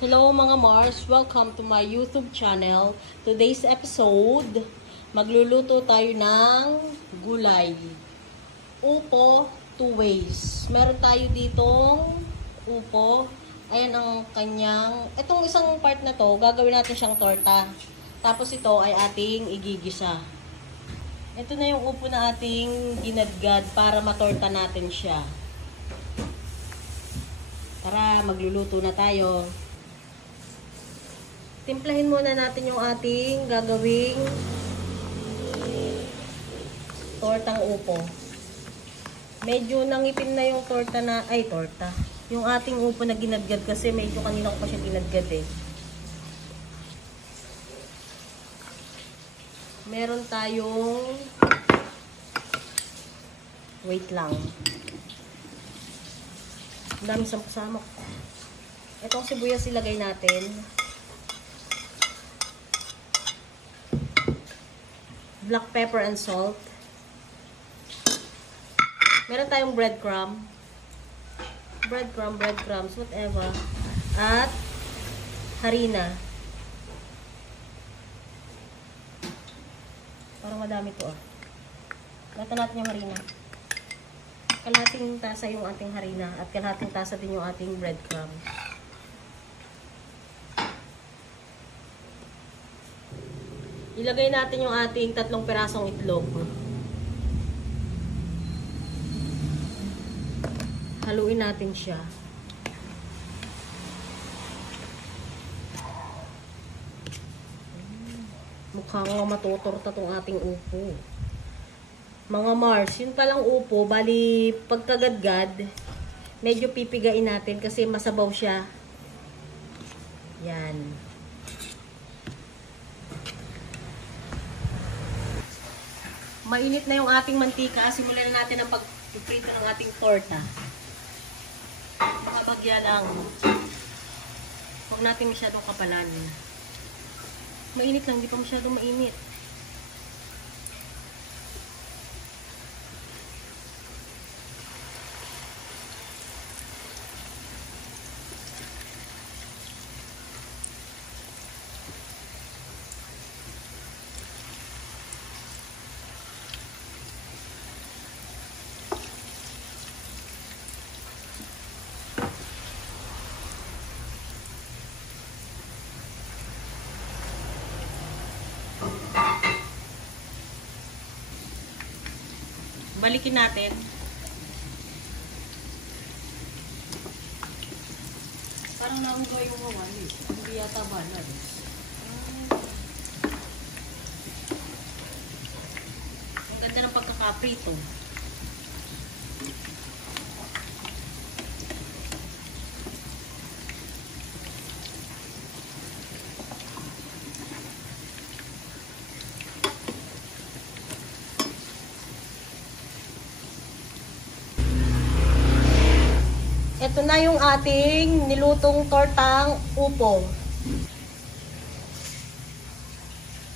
Hello mga Mars! Welcome to my YouTube channel. Today's episode, magluluto tayo ng gulay. Upo, 2 ways. Meron tayo ditong upo. Ayan ang kanyang, itong isang part na to, gagawin natin siyang torta. Tapos ito ay ating igigisa. Ito na yung upo na ating ginadgad para matorta natin siya. Tara, magluluto na tayo. Timplahin muna natin yung ating gagawing tortang upo. Medyo nangitim na yung torta. Yung ating upo na ginadgad kasi medyo kanina ko pa siya ginadgad eh. Meron tayong, wait lang. Ang dami kasama. Itong sibuyas ilagay natin. Black pepper and salt. Meron tayong breadcrumbs, whatever. At harina. Parang madami to ah. Lata natin yung harina. Kalahating tasa yung ating harina at kalahating tasa din yung ating breadcrumbs. Ilagay natin yung ating 3 pirasong itlog. Haluin natin siya. Mukhang matutorta tong ating upo. Mga Mars, yun palang upo, bali pagkagadgad, medyo pipigain natin kasi masabaw siya. Yan. Mainit na yung ating mantika. Simulan na natin ang pagpiprito ng ating torta. Makabagya lang. Huwag natin masyadong kapalan. Mainit lang, hindi pa masyadong mainit. Balikin natin. Parang naunggoy yung mawali. Hindi yata banal. Ang ganda ng pagkakaprito. Ito na yung ating nilutong tortang upo.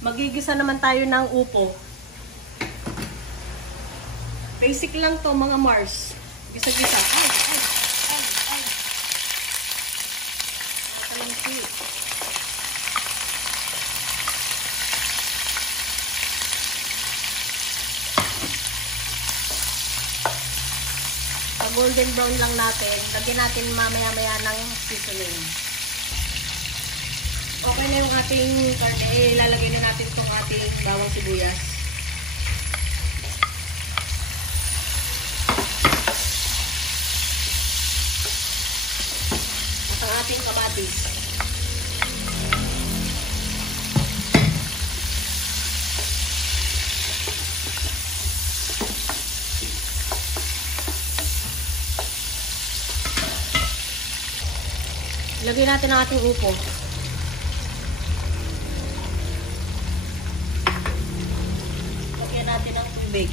Magigisa naman tayo ng upo. Basic lang to mga Mars. Gisa-gisa. Ay. Nakalimsi. Golden brown lang natin. Lagyan natin mamaya-maya ng seasoning. Okay na yung ating karne. Ilalagay na natin itong ating bawang sibuyas. At ang ating kamatis. Lagyan natin ang ating upo. Lagyan natin ang tubig.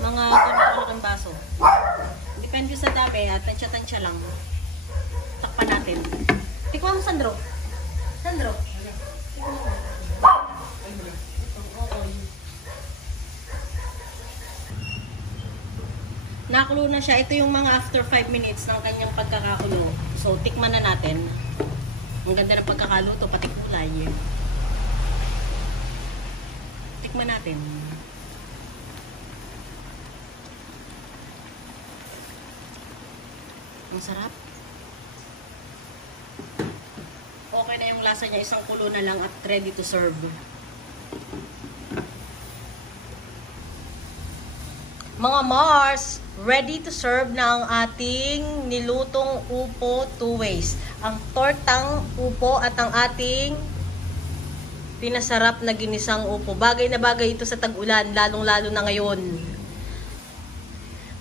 Mga ganito-ganitong baso. Depende sa dami ha. Tansya-tansya lang. Takpan natin. Tikman mo, Sandro. Sandro. Nakulo na siya. Ito yung mga after 5 minutes ng kanyang pagkakakulo. So, tikman na natin. Ang ganda ng pagkakaluto, pati kulay. Tikman natin. Ang sarap. Okay na yung lasa niya. Isang kulo na lang at ready to serve. Mga Mars, ready to serve na ang ating nilutong upo 2 ways. Ang tortang upo at ang ating pinasarap na ginisang upo. Bagay na bagay ito sa tag-ulan, lalong-lalo na ngayon.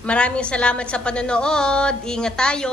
Maraming salamat sa panonood. Ingat tayo!